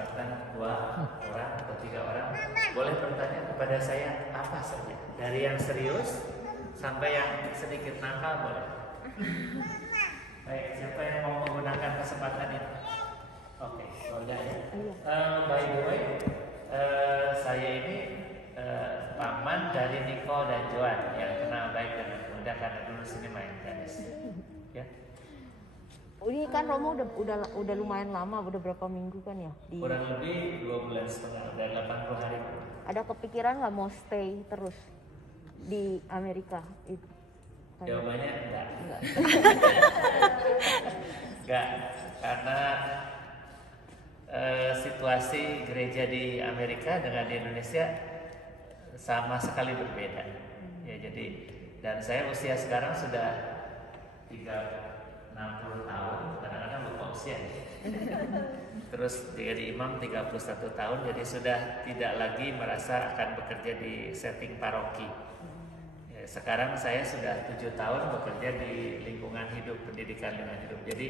kesempatan 2 orang atau 3 orang boleh bertanya kepada saya apa saja, dari yang serius sampai yang sedikit nakal boleh. Baik, siapa yang mau menggunakan kesempatan ini? Oke, Golda ya. By the way, saya ini paman dari Nicole dan Joan yang kenal baik dengan Golda karena dulu sini main tenis. Ya. Ini kan Romo udah lumayan lama, udah berapa minggu kan ya? Kurang lebih 2,5 bulan dan 80 hari. Ada kepikiran nggak mau stay terus di Amerika? Jawabannya enggak. Enggak, karena situasi gereja di Amerika dengan di Indonesia sama sekali berbeda. Ya, jadi dan saya usia sekarang sudah 60 tahun, kadang-kadang lupa usia. Terus jadi imam 31 tahun, jadi sudah tidak lagi merasa akan bekerja di setting paroki. Ya, sekarang saya sudah 7 tahun bekerja di lingkungan hidup, pendidikan lingkungan hidup. Jadi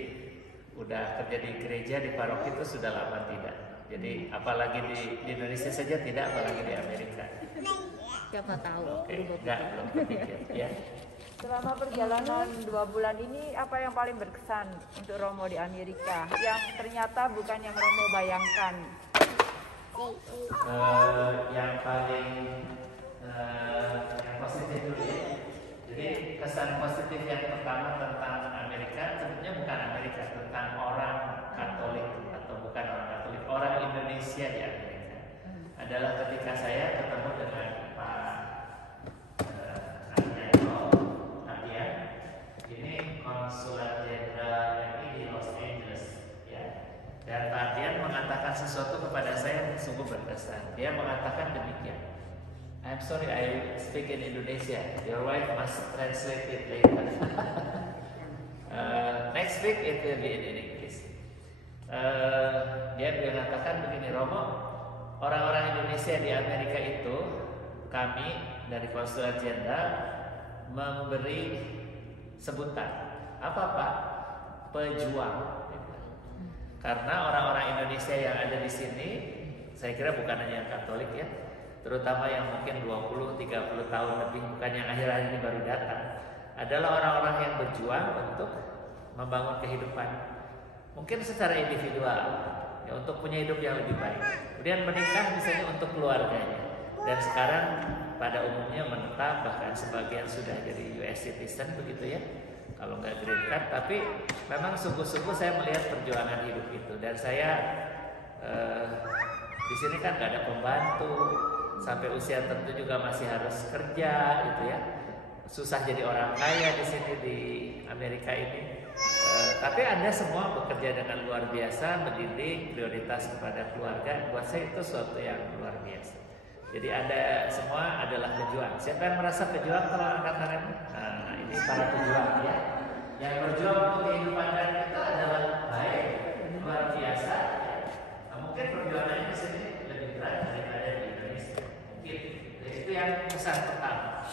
udah kerja di gereja, di paroki itu sudah lama tidak. Jadi apalagi di Indonesia saja tidak, apalagi di Amerika. Siapa tahu? Oke, belum kepikir ya. Selama perjalanan 2 bulan ini, apa yang paling berkesan untuk Romo di Amerika yang ternyata bukan yang Romo bayangkan? Yang paling yang positif dulu ya. Jadi kesan positif yang pertama tentang Amerika sebenarnya bukan Amerika, tentang orang Katolik atau bukan orang Katolik, orang Indonesia di Amerika adalah ketika saya ketemu dengan Pak Konsulat Jenderal RI di Los Angeles, ya. Dan Pak Dian mengatakan sesuatu kepada saya yang sungguh berkesan. Dia mengatakan demikian. I'm sorry, I speak in Indonesia. Your wife must translate it later. Next week it will be in English. Dia mengatakan begini, Romo, orang-orang Indonesia di Amerika itu, kami dari Konsulat Jenderal memberi sebutan. Apa Pak? Pejuang. Karena orang-orang Indonesia yang ada di sini, saya kira bukan hanya yang Katolik ya, terutama yang mungkin 20-30 tahun lebih, bukan yang akhir-akhir ini baru datang, adalah orang-orang yang berjuang untuk membangun kehidupan. Mungkin secara individual, ya, untuk punya hidup yang lebih baik. Kemudian menikah misalnya untuk keluarganya. Dan sekarang pada umumnya menetap, bahkan sebagian sudah jadi US citizen begitu ya. Kalau nggak green card, tapi memang sungguh-sungguh saya melihat perjuangan hidup itu. Dan saya di sini kan nggak ada pembantu, sampai usia tertentu juga masih harus kerja, gitu ya. Susah jadi orang kaya di sini di Amerika ini. Tapi Anda semua bekerja dengan luar biasa, mendidik, prioritas kepada keluarga. Buat saya itu suatu yang luar biasa. Jadi Anda semua adalah pejuang. Siapa yang merasa pejuang kalau angkat tangan? Nah, ini para pejuang ya. Yang berjuang untuk kehidupan kita adalah baik, luar biasa. Nah, mungkin perjuangannya di sini lebih berat daripada di Indonesia. Mungkin itu yang pesan pertama.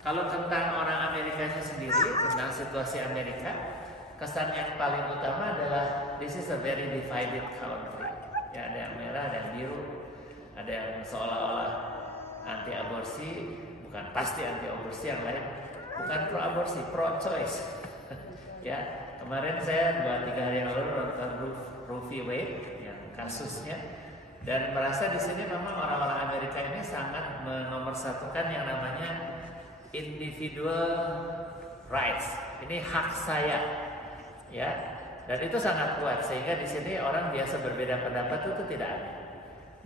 Kalau tentang orang Amerikanya sendiri, tentang situasi Amerika, kesan yang paling utama adalah this is a very divided country. Ya, ada yang merah, ada yang biru. Ada yang seolah-olah anti aborsi, bukan pasti anti aborsi, yang lain bukan pro aborsi, pro choice. Ya, kemarin saya 2-3 hari yang lalu nonton Roe v. Wade yang kasusnya, dan merasa di sini memang orang-orang Amerika ini sangat menomorsatukan yang namanya individual rights. Ini hak saya, ya, dan itu sangat kuat sehingga di sini orang biasa berbeda pendapat itu tidak ada.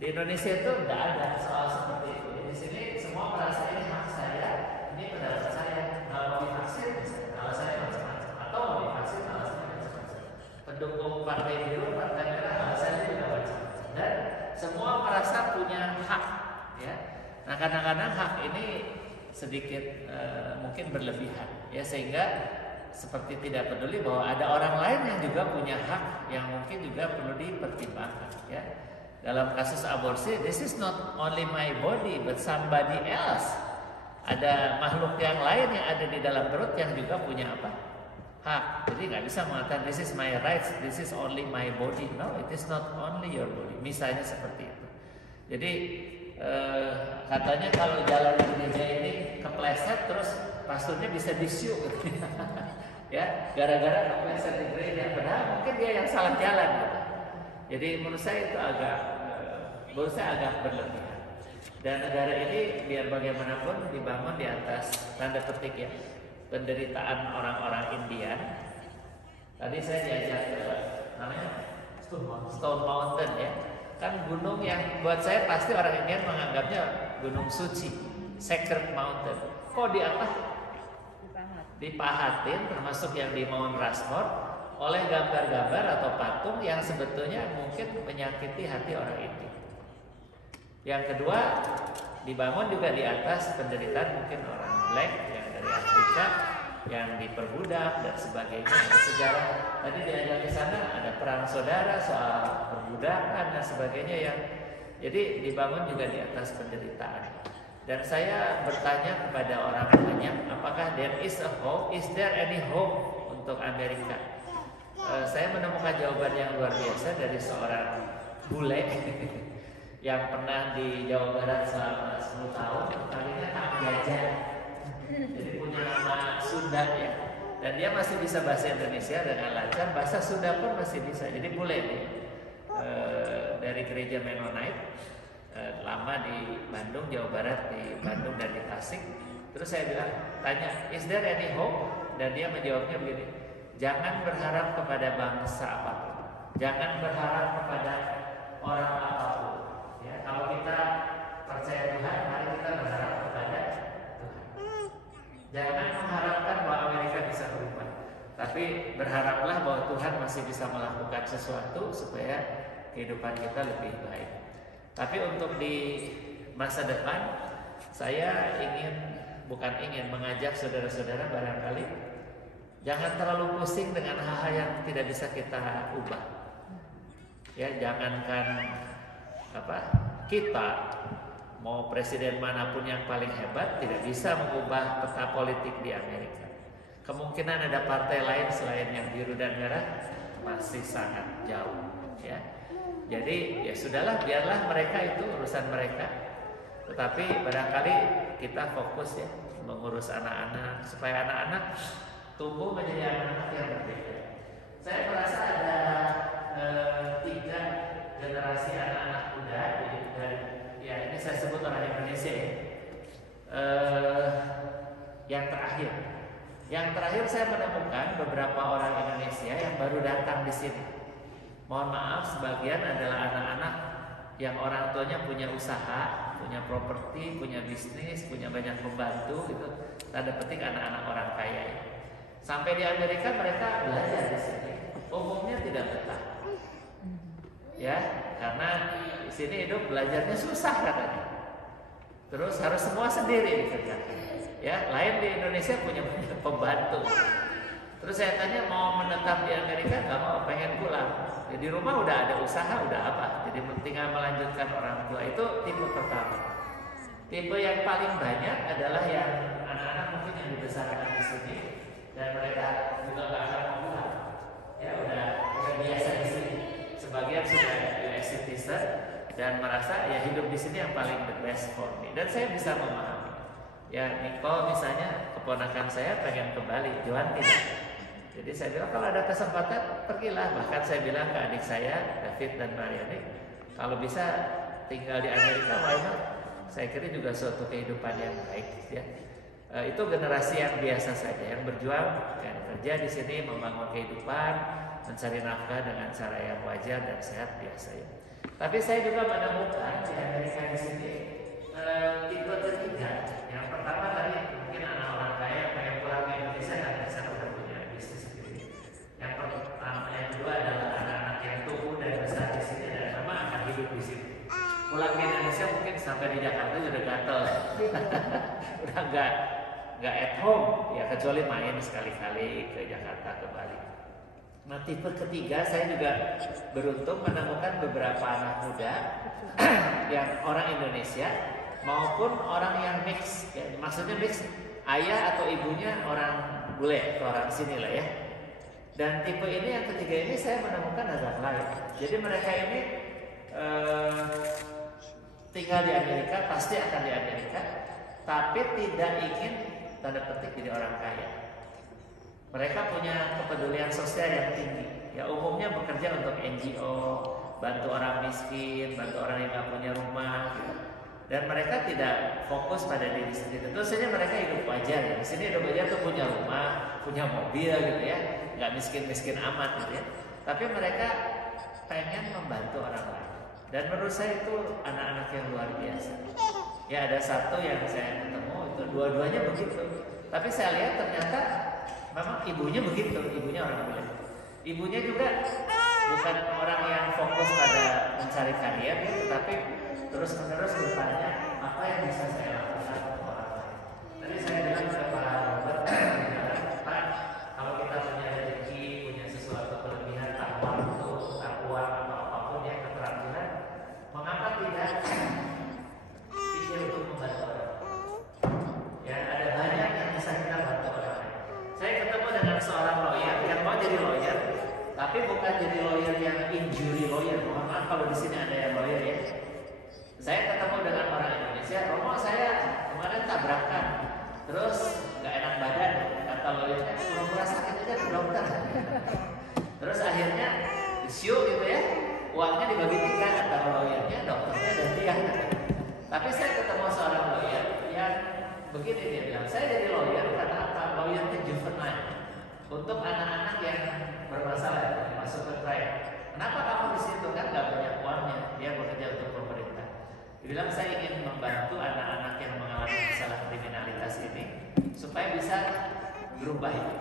Di Indonesia itu tidak ada soal seperti itu. Di sini semua merasa ini hak saya, ini pendapat saya. Kalau mau divaksin, kalau saya macam-macam, atau mau divaksin, kalau saya macam-macam. Pendukung partai biru, partai merah, alasannya juga macam-macam. Dan semua merasa punya hak, ya. Nah, kadang-kadang hak ini sedikit mungkin berlebihan, ya, sehingga seperti tidak peduli bahwa ada orang lain yang juga punya hak yang mungkin juga perlu dipertimbangkan, ya. Dalam kasus aborsi, this is not only my body but somebody else. Ada makhluk yang lain yang ada di dalam perut yang juga punya apa? hak. Jadi nggak bisa mengatakan this is my rights, this is only my body. No, it is not only your body. Misalnya seperti itu. Jadi katanya kalau jalan di gereja ini kepleset terus pastornya bisa disiu gitu. Ya, gara-gara kepleset di gereja. Padahal mungkin dia yang salah jalan gitu. Jadi menurut saya itu agak berlebihan. Dan negara ini biar bagaimanapun dibangun di atas tanda petik ya penderitaan orang-orang Indian. Tadi saya diajak ke namanya Stone Mountain ya, kan gunung yang buat saya pasti orang Indian menganggapnya gunung suci, sacred mountain. Kok di atas dipahatin, termasuk yang di Mount Rushmore oleh gambar-gambar atau patung yang sebetulnya mungkin menyakiti hati orang India. Yang kedua, dibangun juga di atas penderitaan mungkin orang black yang dari Afrika yang diperbudak dan sebagainya. Ada sejarah tadi diajak ke sana ada perang saudara soal perbudakan dan sebagainya yang jadi dibangun juga di atas penderitaan. Dan saya bertanya kepada orang banyak, apakah there is a hope? Is there any hope untuk Amerika? Saya menemukan jawaban yang luar biasa dari seorang bule yang pernah di Jawa Barat selama 10 tahun, kalinya tak gajah. Jadi punya nama Sunda ya. Dan dia masih bisa bahasa Indonesia dengan lancar, bahasa Sunda pun masih bisa. Jadi bule nih dari gereja Mennonite, lama di Bandung, Jawa Barat, di Bandung dan di Tasik. Terus saya bilang, tanya, is there any hope? Dan dia menjawabnya begini, jangan berharap kepada bangsa apapun, jangan berharap kepada orang apapun. Ya, kalau kita percaya Tuhan, mari kita berharap kepada Tuhan. Jangan mengharapkan bahwa Amerika bisa berubah, tapi berharaplah bahwa Tuhan masih bisa melakukan sesuatu supaya kehidupan kita lebih baik. Tapi untuk di masa depan, saya ingin mengajak saudara-saudara barangkali jangan terlalu pusing dengan hal-hal yang tidak bisa kita ubah. Ya, jangankan kita mau presiden manapun yang paling hebat tidak bisa mengubah peta politik di Amerika. Kemungkinan ada partai lain selain yang biru dan merah masih sangat jauh ya. Jadi ya sudahlah, biarlah mereka itu urusan mereka. Tetapi barangkali kita fokus ya mengurus anak-anak supaya anak-anak tumbuh menjadi anak-anak yang berbeda. Saya merasa ada 3 generasi anak-anak muda dan ya ini saya sebut orang Indonesia ya. Yang terakhir saya menemukan beberapa orang Indonesia yang baru datang di sini. Mohon maaf, sebagian adalah anak-anak yang orang tuanya punya usaha, punya properti, punya bisnis, punya banyak pembantu gitu. Tanda petik anak-anak orang kaya. Sampai di Amerika mereka belajar di sini. Umumnya tidak betah. Ya, karena di sini hidup belajarnya susah katanya. Terus harus semua sendiri dikerjakan. Ya, lain di Indonesia punya banyak pembantu. Terus saya tanya mau menetap di Amerika, nggak mau, pengen pulang. Ya, di rumah udah ada usaha, udah apa? Jadi tinggal melanjutkan orang tua. Itu tipe pertama. Tipe yang paling banyak adalah yang anak-anak mungkin yang dibesarkan di sini dan mereka juga nggak akan mau pulang. Ya, udah biasa di sini. Sebagian sudah US citizen dan merasa ya hidup di sini yang paling the best for me. Dan saya bisa memahami. Ya, Nicole misalnya keponakan saya pengen ke Bali, Johan tidak. Jadi saya bilang kalau ada kesempatan pergilah. Bahkan saya bilang ke adik saya David dan Mariani, kalau bisa tinggal di Amerika, why not? Saya kira juga suatu kehidupan yang baik. Ya, itu generasi yang biasa saja, yang berjuang, yang kerja di sini, membangun kehidupan, mencari nafkah dengan cara yang wajar dan sehat biasa ya. Tapi saya juga menemukan di Amerika di sini tipe ketiga. Yang pertama tadi mungkin anak orang kaya yang pengen pulang ke Indonesia dan bisa udah punya bisnis sendiri. Yang kedua adalah anak-anak yang tumbuh dan besar di sini dan memang akan hidup di sini. Pulang ke Indonesia mungkin sampai di Jakarta sudah gatel, udah nggak at home ya, kecuali main sekali-kali ke Jakarta, ke Bali. Nah, tipe ketiga saya juga beruntung menemukan beberapa anak muda yang orang Indonesia maupun orang yang mix ya, maksudnya mix ayah atau ibunya orang bule atau orang sini lah ya, Dan tipe ini yang ketiga ini saya menemukan agak lain. Jadi mereka ini tinggal di Amerika, pasti akan di Amerika, tapi tidak ingin tanda petik jadi orang kaya. Mereka punya kepedulian sosial yang tinggi. Ya umumnya bekerja untuk NGO, bantu orang miskin, bantu orang yang nggak punya rumah, gitu. Dan mereka tidak fokus pada diri sendiri. Tentu saja mereka hidup wajar ya. Di sini hidup wajar tuh punya rumah, punya mobil gitu ya, nggak miskin-miskin amat gitu ya. Tapi mereka pengen membantu orang lain. Dan menurut saya itu anak-anak yang luar biasa. Ya ada satu yang saya ketemu itu dua-duanya begitu. Tapi saya lihat ternyata memang ibunya begitu, ibunya orang bule. Ibunya juga bukan orang yang fokus pada mencari karier, ya, tetapi terus-menerus bertanya apa yang bisa saya lakukan untuk orang lain. Tadi saya bilang ke Pak Robert, Pak, kalau kita punya rezeki, punya sesuatu kelebihan, tak waktu, tak uang atau apapun yang keterampilan, mengapa tidak pikir untuk membantu orang? Ya ada banyak yang bisa kita bantu orang lain. Saya ketemu dengan seorang lawyer yang mau jadi lawyer, tapi bukan jadi lawyer yang injury lawyer. Mohon maaf kalau di sini ada yang lawyer ya. Saya ketemu dengan orang Indonesia, Romo saya kemarin tabrakan, terus nggak enak badan, kata lawyernya pura-pura sakit aja ke dokter. Terus akhirnya show gitu ya, uangnya dibagi 3 antara lawyernya, dokternya dan dia. Tapi saya ketemu seorang lawyer yang begini dia bilang, saya jadi lawyer karena apa? Lawyernya juvenile untuk anak-anak yang bermasalah yang masuk ke trial. Kenapa kamu di situ kan nggak banyak uangnya? Dia bekerja untuk pemerintah. Dia bilang saya ingin membantu anak-anak yang mengalami masalah kriminalitas ini supaya bisa berubah hidup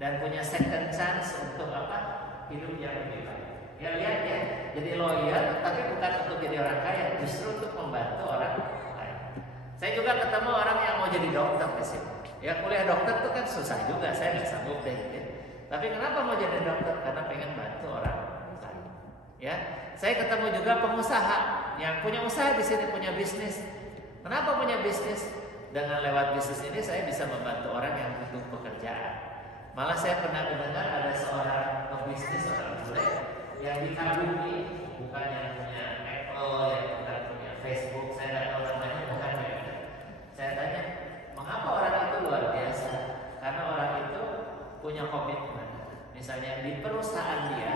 dan punya second chance untuk apa? Hidup yang lebih baik. Ya lihat ya, jadi lawyer tapi bukan untuk jadi orang kaya, justru untuk membantu orang lain. Saya juga ketemu orang yang mau jadi dokter di sini. Ya kuliah dokter itu kan susah juga, saya nggak sanggup deh gitu. Tapi kenapa mau jadi dokter? Karena pengen bantu orang lain. Ya, saya ketemu juga pengusaha yang punya usaha di sini, punya bisnis. Kenapa punya bisnis? Dengan lewat bisnis ini saya bisa membantu orang yang butuh pekerjaan. Malah saya pernah mendengar ada seorang pebisnis, orang bule yang dikagumi, bukan yang punya Apple, yang bukan punya Facebook, saya nggak tahu namanya, bukan ya. Saya tanya, mengapa orang itu luar biasa? Karena orang itu punya komitmen. Misalnya di perusahaan dia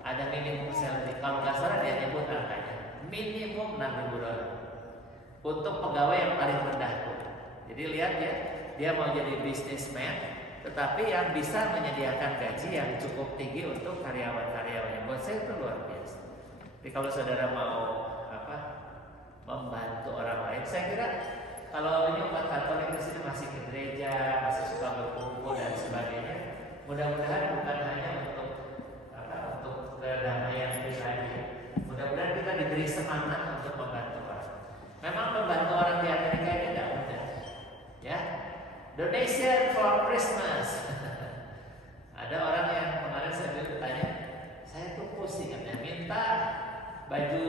ada minimum salary, kalau nggak salah dia nyebut angkanya minimum $6.000 untuk pegawai yang paling rendah. Jadi lihat ya, dia mau jadi businessman, tetapi yang bisa menyediakan gaji yang cukup tinggi untuk karyawan-karyawannya. Buat saya itu luar biasa. Jadi kalau saudara mau apa membantu orang lain, saya kira kalau ini umat Katolik di sini masih ke gereja, masih suka berkumpul dan sebagainya, mudah-mudahan bukan hanya untuk kedamaian pribadi. Mudah-mudahan kita diberi semangat untuk membantu orang. Memang membantu orang di Amerika ini tidak mudah. Ya, donation for Christmas. Ada orang yang kemarin saya bertanya, saya tuh pusing katanya, minta baju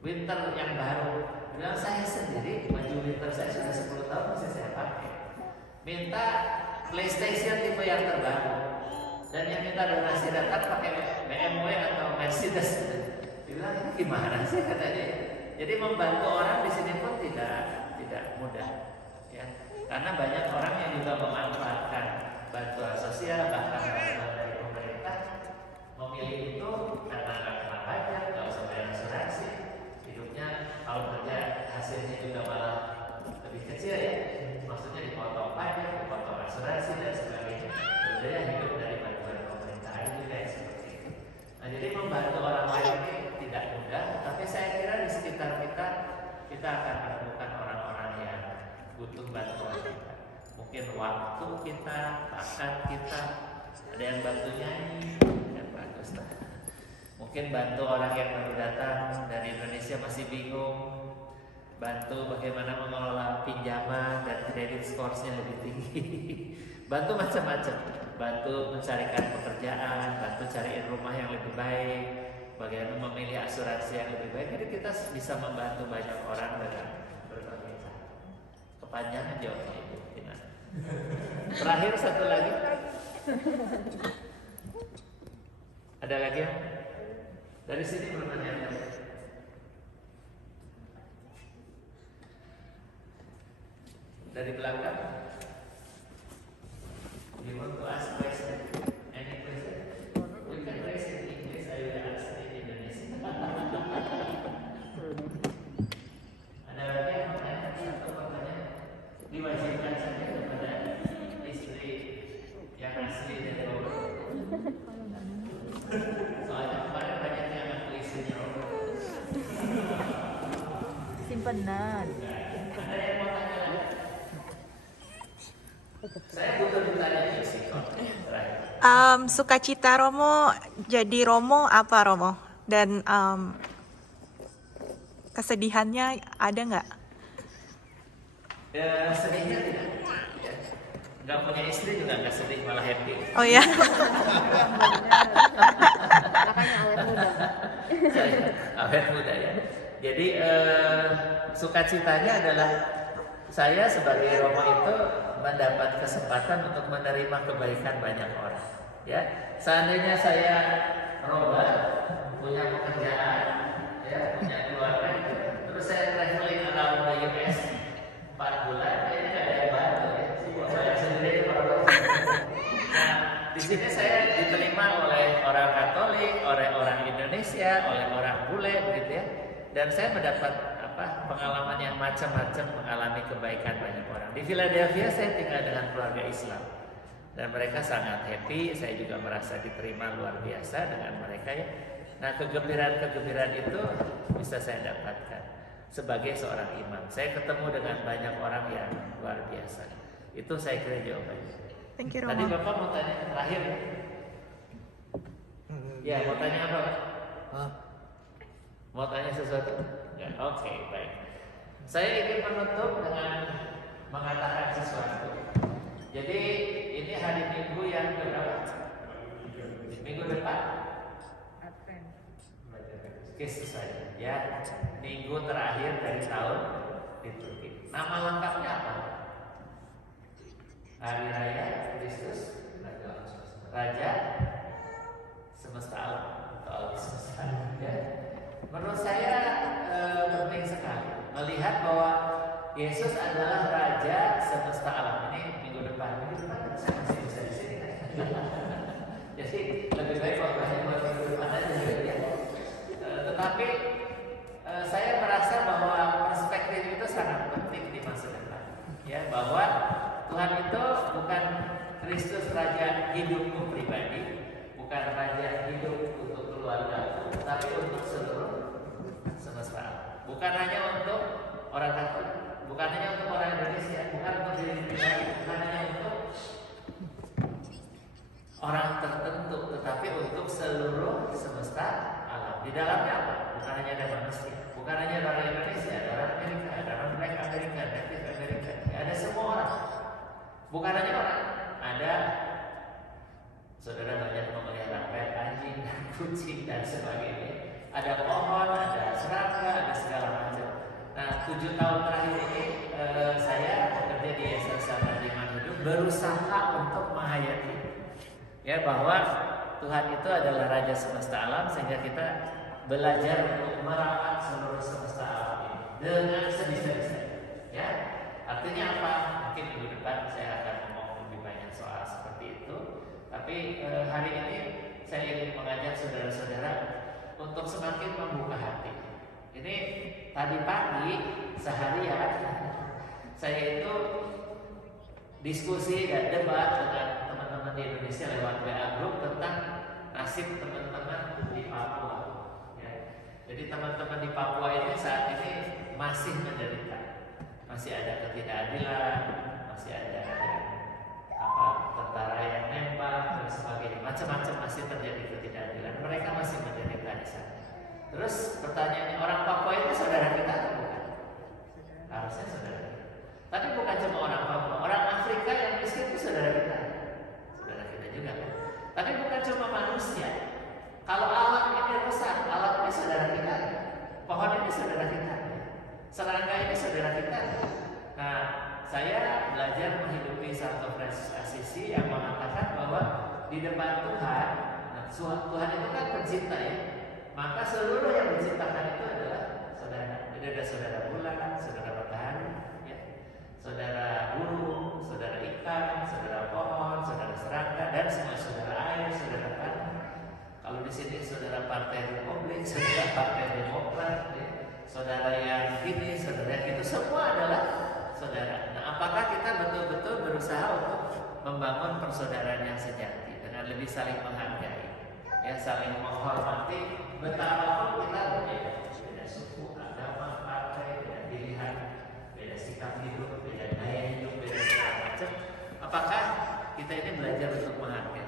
winter yang baru. Bilang saya sendiri baju winter saya sudah 10 tahun masih saya pakai. Minta PlayStation tipe yang terbaru. Dan yang minta donasi datang pakai BMW atau Mercedes. Dibilang ini gimana sih katanya. Jadi membantu orang di sini pun tidak mudah, ya. Karena banyak orang yang juga memanfaatkan bantuan sosial, bahkan bantuan dari pemerintah, memilih itu karena nggak kena pajak, nggak usah bayar asuransi, hidupnya kalau kerja hasilnya juga malah lebih kecil ya. Maksudnya dipotong pajak, dipotong asuransi dan sebagainya. Sebenarnya hidup dari jadi membantu orang lain ini tidak mudah, tapi saya kira di sekitar kita akan menemukan orang-orang yang butuh bantuan kita. Mungkin waktu kita, bakat kita, ada yang bantu nyanyi, yang bagus lah. Mungkin bantu orang yang baru datang dari Indonesia masih bingung, bantu bagaimana mengelola pinjaman dan kredit scoresnya lebih tinggi. Bantu macam-macam, bantu mencarikan pekerjaan, bantu cariin rumah yang lebih baik, bagaimana memilih asuransi yang lebih baik. Jadi kita bisa membantu banyak orang dengan berbagai cara. Kepanjangan jawabnya Ibu. Terakhir satu lagi. Ada lagi yang? Dari sini belum ada yang lain. Dari belakang. You want to ask question? Any question? We can raise it in English. I will ask in Indonesia. Ada lagi yang mau tanya? Satu pertanyaan. Diwajibkan saja kepada istri yang asli dari Robert. Soalnya kemarin banyak yang ngaku istrinya Robert. Simpenan. Ada yang mau tanya lagi? Saya butuh ditanya sih kok. Sukacita Romo jadi Romo apa Romo? Dan kesedihannya ada nggak? Ya, sedihnya tidak. Ya. Nggak punya istri juga nggak sedih, malah happy. Oh ya. Makanya awet muda. Awet muda ya. Jadi sukacitanya adalah saya sebagai Romo itu mendapat kesempatan untuk menerima kebaikan banyak orang. Ya, seandainya saya Robert punya pekerjaan, ya, punya keluarga, terus saya traveling around the US 4 bulan, kayaknya nggak ada yang bantu ya. Saya sendiri Robert. Nah, di sini saya diterima oleh orang Katolik, oleh orang Indonesia, oleh orang bule, begitu ya. Dan saya mendapat pengalaman yang macam-macam, mengalami kebaikan banyak orang. Di Philadelphia saya tinggal dengan keluarga Islam dan mereka sangat happy. Saya juga merasa diterima luar biasa dengan mereka ya. Nah, kegembiraan itu bisa saya dapatkan sebagai seorang imam. Saya ketemu dengan banyak orang yang luar biasa. Itu saya kira jawabannya. Thank you, Tadi Romo. Bapak mau tanya terakhir ya? Ya, mau tanya apa Pak? Mau tanya sesuatu? Enggak. Oke, baik. Saya ingin menutup dengan mengatakan sesuatu. Jadi ini hari Minggu yang berapa? Minggu depan? Oke, sesuai. Ya, minggu terakhir dari tahun di Turki. Nama lengkapnya apa? Hari Raya Kristus Raja Semesta Alam atau Alam Semesta Alam. Ya. Menurut saya penting sekali melihat bahwa Yesus adalah Raja semesta alam. Ini minggu depan saya masih bisa di sini. Jadi lebih baik kalau buat minggu depan aja ya. Tetapi saya merasa bahwa perspektif itu sangat penting di masa depan. Ya, bahwa Tuhan itu bukan Kristus Raja hidupmu pribadi, bukan Raja hidup untuk keluarga, tapi untuk seluruh semesta alam. Bukan hanya untuk orang Katolik, bukan hanya untuk orang Indonesia, bukan untuk diri pribadi, bukan hanya untuk orang tertentu, tetapi untuk seluruh semesta alam. Di dalamnya apa? Bukan hanya ada manusia, bukan hanya ada orang Indonesia, ada orang Amerika, ada orang Black Amerika, Native Amerika, ada semua orang. Bukan hanya orang, ada saudara banyak memelihara pet, anjing, dan kucing dan sebagainya. Ada pohon, ada serangga, ada segala macam. Nah, 7 tahun terakhir ini saya bekerja di Yayasan Iman Hidup berusaha untuk menghayati ya bahwa Tuhan itu adalah Raja semesta alam, sehingga kita belajar untuk merawat seluruh semesta alam ini dengan sebisa-bisa. Ya, artinya apa? Mungkin minggu depan saya akan ngomong lebih banyak soal seperti itu. Tapi hari ini saya ingin mengajak saudara-saudara untuk semakin membuka hati. Ini tadi pagi seharian saya itu diskusi dan debat dengan teman-teman di Indonesia lewat WA Group tentang nasib teman-teman di Papua. Ya. Jadi teman-teman di Papua ini saat ini masih menderita, masih ada ketidakadilan, masih ada tentara yang nembak dan sebagainya, macam-macam masih terjadi ketidakadilan. Mereka masih menderita di sana. Terus pertanyaannya, orang Papua itu saudara kita atau bukan? Harusnya saudara kita. Tapi bukan cuma orang Papua, orang Afrika yang miskin itu saudara kita. Saudara kita juga kan. Tapi bukan cuma manusia. Kalau alam ini rusak, alam ini saudara kita. Pohon ini saudara kita. Serangga ini saudara kita. Nah, saya belajar menghidupi Santo Fransiskus Assisi yang mengatakan bahwa di depan Tuhan, nah, Tuhan itu kan pencipta ya, maka seluruh yang diciptakan itu adalah saudara. Jadi ada saudara bulan, saudara matahari, ya, saudara burung, saudara ikan, saudara pohon, saudara serangga, dan semua saudara air, saudara tanah. Kalau di sini saudara Partai Republik, saudara Partai Demokrat, ya, saudara yang ini, saudara yang itu, semua adalah saudara. Nah, apakah kita betul-betul berusaha untuk membangun persaudaraan yang sejati dengan lebih saling menghargai, ya, saling menghormati, betapapun kita beda suku, agama, partai, beda pilihan, beda sikap hidup, beda gaya hidup, beda segala macam. Apakah kita ini belajar untuk menghargai?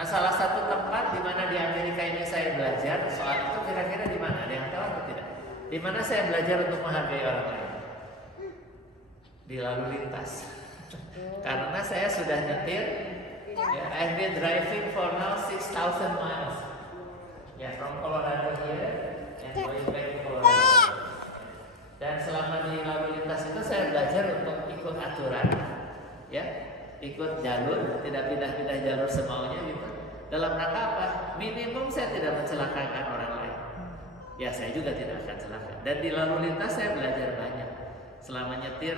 Nah, salah satu tempat di mana di Amerika ini saya belajar soal itu kira-kira di mana? Ada yang tahu atau tidak? Di mana saya belajar untuk menghargai orang lain? Di lalu lintas. Karena saya sudah nyetir, ya, I've been driving for now 6,000 miles. Ya, from Colorado here and going back to Colorado. Dan selama di lalu lintas itu saya belajar untuk ikut aturan, ya, ikut jalur, tidak pindah-pindah jalur semaunya gitu. Dalam rangka apa? Minimum saya tidak mencelakakan orang lain. Ya, saya juga tidak akan celaka. Dan di lalu lintas saya belajar banyak. Selama nyetir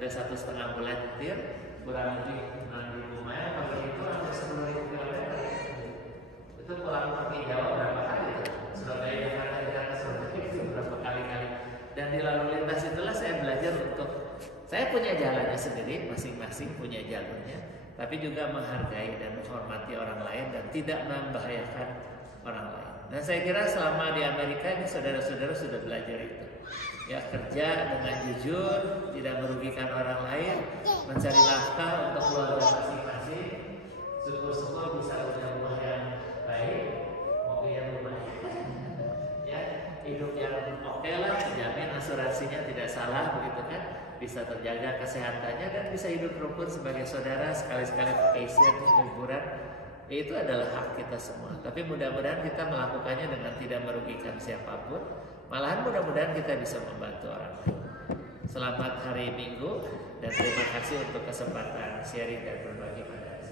udah 1,5 bulan nyetir, kurang lebih 6.000 mil, kalau itu hampir 10.000 km. Itu pulang pergi Jawa berapa kali itu? Surabaya Jakarta Surabaya itu berapa kali-kali. Dan di lalu lintas itulah saya belajar untuk, saya punya jalannya sendiri, masing-masing punya jalurnya, tapi juga menghargai dan menghormati orang lain dan tidak membahayakan orang lain. Dan saya kira selama di Amerika ini saudara-saudara sudah belajar itu. Ya, kerja dengan jujur, tidak merugikan orang lain, mencari nafkah untuk keluarga masing-masing. Syukur-syukur bisa punya rumah yang baik, mobil yang lumayan, ya, hidup yang oke lah, terjamin asuransinya tidak salah begitu kan, bisa terjaga kesehatannya dan bisa hidup rukun sebagai saudara, sekali-sekali vacation, liburan. Itu adalah hak kita semua. Tapi mudah-mudahan kita melakukannya dengan tidak merugikan siapapun. Malahan mudah-mudahan kita bisa membantu orang lain. Selamat hari Minggu dan terima kasih untuk kesempatan sharing dan berbagi pada hari ini.